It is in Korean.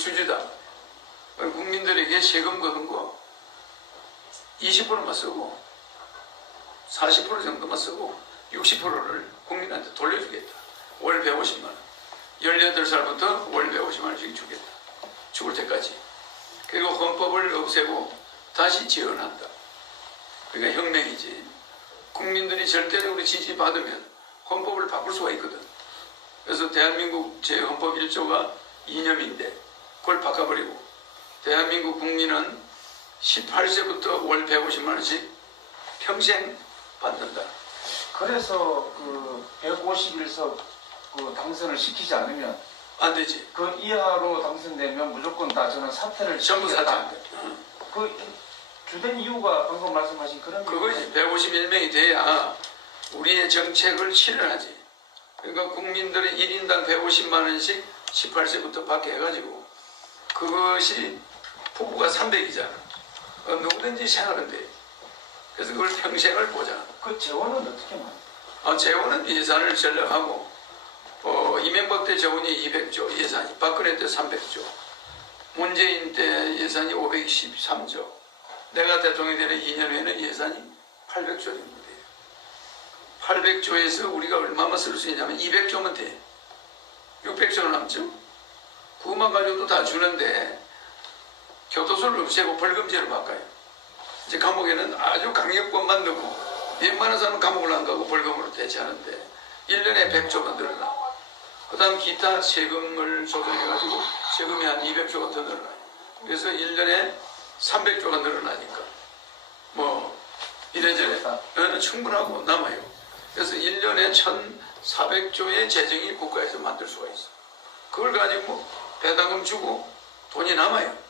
민주주의다. 국민들에게 세금 거둔 거 20%만 쓰고 40% 정도만 쓰고 60%를 국민한테 돌려주겠다. 월 150만 원. 18살부터 월 150만 원씩 주겠다. 죽을 때까지. 그리고 헌법을 없애고 다시 지원한다. 그러니까 혁명이지. 국민들이 절대적으로 지지받으면 헌법을 바꿀 수가 있거든. 그래서 대한민국 제 헌법 1조가 이념인데 그걸 바꿔버리고 대한민국 국민은 18세부터 월 150만 원씩 평생 받는다. 그래서 그 151석 그 당선을 시키지 않으면 안 되지. 그 이하로 당선되면 무조건 다 저는 사퇴를 전부. 사퇴한다. 응. 그 주된 이유가 방금 말씀하신 그런 그거지. 151명이 돼야 우리의 정책을 실현하지. 그러니까 국민들의 1인당 150만 원씩 18세부터 받게 해가지고 그것이 부부가 300이잖아. 어, 누구든지 돼. 그래서 그걸 평생을 보자. 그 재원은 어떻게 만? 어, 재원은 예산을 전략하고 어, 이명박 때 재원이 200조 예산이 박근혜 때 300조 문재인 때 예산이 523조 내가 대통령이 되는 2년 후에는 예산이 800조 정도 돼요 800조에서 우리가 얼마만 쓸 수 있냐면 200조면 돼 600조 남죠 그것만 가지고도 다 주는데 교도소를 없애고 벌금제로 바꿔요 이제 감옥에는 아주 강력권만 넣고 웬만한 사람은 감옥을 안 가고 벌금으로 대체하는데 1년에 100조가 늘어나. 그 다음 기타 세금을 조정해가지고 세금이 한 200조가 더 늘어나요. 그래서 1년에 300조가 늘어나니까 뭐 이래저래 어, 충분하고 남아요. 그래서 1년에 1,400조의 재정이 국가에서 만들 수가 있어. 그걸 가지고 배당금 주고 돈이 남아요.